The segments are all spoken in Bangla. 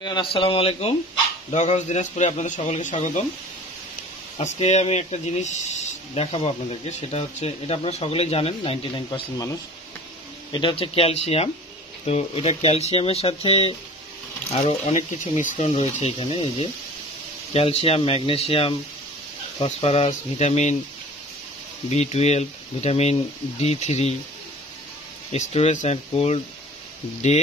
আসসালামু আলাইকুম। ডগ হাউস দিনাজপুরে আপনাদের সকলকে স্বাগতম। আজকে আমি একটা জিনিস দেখাবো আপনাদেরকে, সেটা হচ্ছে, এটা আপনারা সকলেই জানেন, 99% মানুষ। এটা হচ্ছে ক্যালসিয়াম। তো এটা ক্যালসিয়ামের সাথে আরও অনেক কিছু মিশ্রণ রয়েছে এখানে। এই যে calcium, magnesium, phosphorus, vitamin B12, vitamin D3, storage and cold day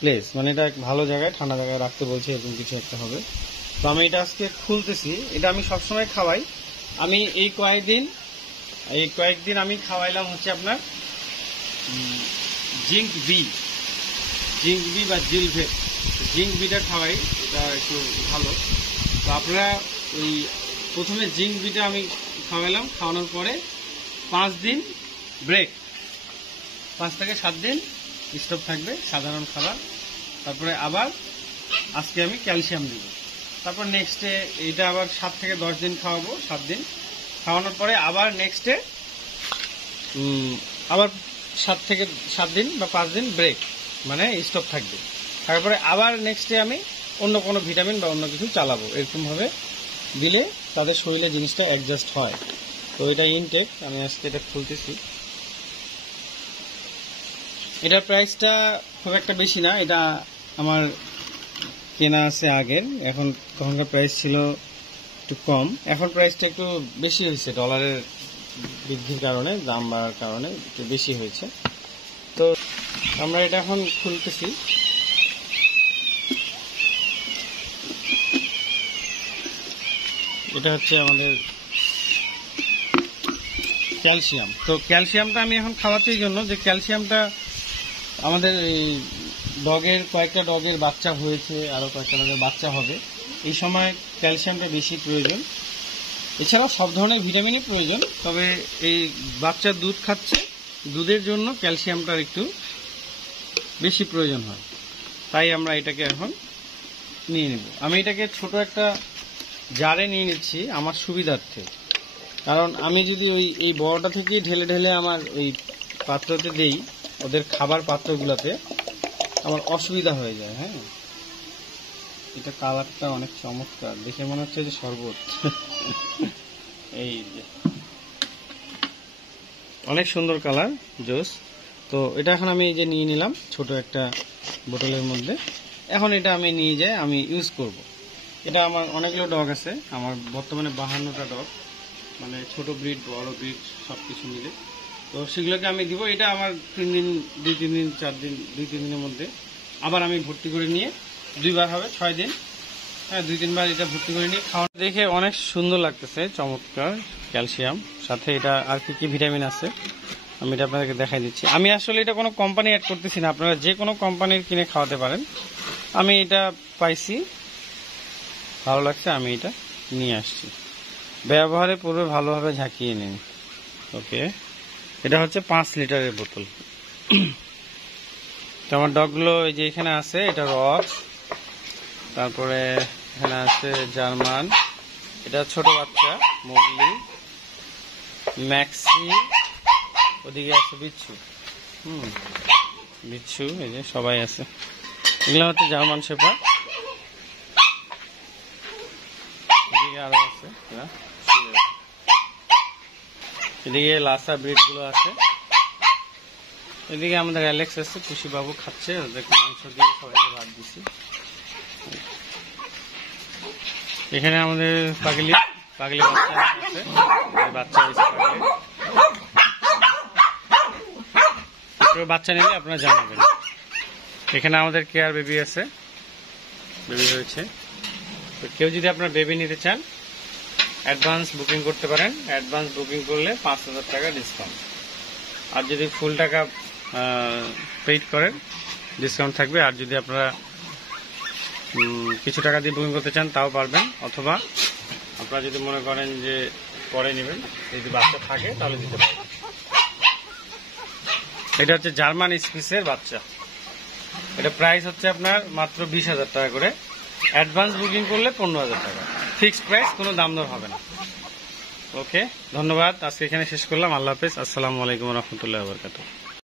place, মানে এটা ভালো জায়গায়, ঠান্ডা জায়গায় রাখতে বলছে, এরকম কিছু একটা হবে। তো আমি এটা আজকে খুলতেছি। এটা আমি সবসময় খাওয়াই। আমি এই কয়েকদিন আমি খাওয়াইলাম হচ্ছে আপনার জিঙ্ক বি বা জিঙ্ক বিটা খাওয়াই। এটা একটু ভালো। তো আপনারা ওই প্রথমে জিঙ্ক বিটা আমি খাওয়াইলাম, খাওয়ানোর পরে 5 দিন ব্রেক, 5 থেকে 7 দিন স্টপ থাকবে সাধারণ খাবার। তারপরে আবার আজকে আমি ক্যালসিয়াম দিব। তারপর নেক্সটে এটা আবার 7 থেকে 10 দিন খাওয়াবো, 7 দিন খাওয়ানোর পরে আবার নেক্সটে আবার 7 থেকে 7 দিন বা 5 দিন ব্রেক, মানে স্টপ থাকবে। তারপরে আবার নেক্সটে আমি অন্য কোনো ভিটামিন বা অন্য কিছু চালাবো। এরকমভাবে দিলে তাদের শরীরে জিনিসটা অ্যাডজাস্ট হয়। তো এটা ইনটেক। আমি আজকে এটা খুলতেছি। এটার প্রাইসটা খুব একটা বেশি না। এটা আমার কেনা আছে আগের, এখন তখনকার প্রাইস ছিল একটু কম, এখন প্রাইসটা একটু বেশি হয়েছে। ডলারের বৃদ্ধির কারণে, দাম বাড়ার কারণে একটু বেশি হয়েছে। তো আমরা এটা এখন খুলতেছি। এটা হচ্ছে আমাদের ক্যালসিয়াম। তো ক্যালসিয়ামটা আমি এখন খাওয়াতে এই জন্য যে ক্যালসিয়ামটা আমাদের এই কয়েকটা ডগের বাচ্চা হয়েছে, আরও কয়েকটা ডগের বাচ্চা হবে। এই সময় ক্যালসিয়ামটা বেশি প্রয়োজন। এছাড়াও সব ধরনের ভিটামিনই প্রয়োজন, তবে এই বাচ্চার দুধ খাচ্ছে, দুধের জন্য ক্যালসিয়ামটার একটু বেশি প্রয়োজন হয়। তাই আমরা এটাকে এখন নিয়ে নেব। আমি এটাকে ছোট একটা জারে নিয়ে নিচ্ছি আমার সুবিধার্থে। কারণ আমি যদি এই বড়টা থেকেই ঢেলে ঢেলে আমার এই পাত্রতে দেই, ওদের খাবার পাত্রগুলোতে, আমার অসুবিধা হয়ে যায়। হ্যাঁ, এটা কালারটা অনেক চমৎকার, দেখে মনে হচ্ছে যে শরবত। এই যে অনেক সুন্দর কালার, জোস। তো এটা এখন আমি এই যে নিয়ে নিলাম ছোট একটা বোতলের মধ্যে। এখন এটা আমি নিয়ে যাই, আমি ইউজ করব। এটা আমার অনেকগুলো ডগ আছে, আমার বর্তমানে 52টা ডগ, মানে ছোট ব্রিড, বড় ব্রিড, সব কিছু মিলে। তো সেগুলোকে আমি দিব। এটা আমার 3 দিন, 2-3 দিন, 4 দিন, 2-3 দিনের মধ্যে আবার আমি ভর্তি করে নিয়ে 2 বার হবে, 6 দিন। হ্যাঁ, 2-3 বার এটা ভর্তি করে নিয়ে খাওয়া। দেখে অনেক সুন্দর লাগতেছে, চমৎকার ক্যালসিয়াম। সাথে এটা আর কি কি ভিটামিন আছে আমি এটা আপনাদেরকে দেখাই দিচ্ছি। আমি আসলে এটা কোনো কোম্পানি অ্যাড করতেছি না, আপনারা যে কোনো কোম্পানির কিনে খাওয়াতে পারেন। আমি এটা পাইছি, ভালো লাগছে, আমি এটা নিয়ে আসছি। ব্যবহারের পূর্বে ভালোভাবে ঝাঁকিয়ে নিন। ওকে, এটা হচ্ছে 5 লিটারের বোতল। তো আমার ডগগুলো এই যে এখানে আছে, এটা রক্স, তারপরে এখানে আছে জার্মান, এটা ছোট বাচ্চা মোগলি, ম্যাক্সি, ওদিকে আছে বিচ্ছু। বিচ্ছু, এই যে সবাই আছে। এগুলো হচ্ছে জার্মান শেপার্ড। এদিকে আরো আছে, এদিকে লাসা ব্রিড গুলো আছে। এদিকে আমাদের অ্যালেক্স আছে, খুশি বাবু খাচ্ছে, ওদেরকে মাংস দিয়ে সবাইকে ভাত দিচ্ছি। এখানে আমাদের পাগলি বাচ্চা আছে, বাচ্চা হয়েছে পাগলি। বাচ্চা নিলে আপনারা জানাবেন। এখানে আমাদের কেয়ার বেবি আছে, বেবি হয়েছে। তো কেউ যদি আপনার বেবি নিতে চান, অ্যাডভান্স বুকিং করতে পারেন। অ্যাডভান্স বুকিং করলে 5,000 টাকা ডিসকাউন্ট। আর যদি ফুল টাকা পেইড করেন, ডিসকাউন্ট থাকবে। আর যদি আপনারা কিছু টাকা দিয়ে বুকিং করতে চান, তাও পারবেন। অথবা আপনারা যদি মনে করেন যে পরে নেবেন, যদি বাচ্চা থাকে তাহলে দিতে পারবেন। এটা হচ্ছে জার্মান স্পিসের বাচ্চা। এটা প্রাইস হচ্ছে আপনার মাত্র 20,000 টাকা করে। অ্যাডভান্স বুকিং করলে 15,000 টাকা, ফিক্সড প্রাইস, কোনো দাম দর হবে না। ওকে, ধন্যবাদ। আজকে এখানে শেষ করলাম। আল্লাহ হাফেজ। আসসালামু আলাইকুম রহমতুল্লাহ বরকাতুহু।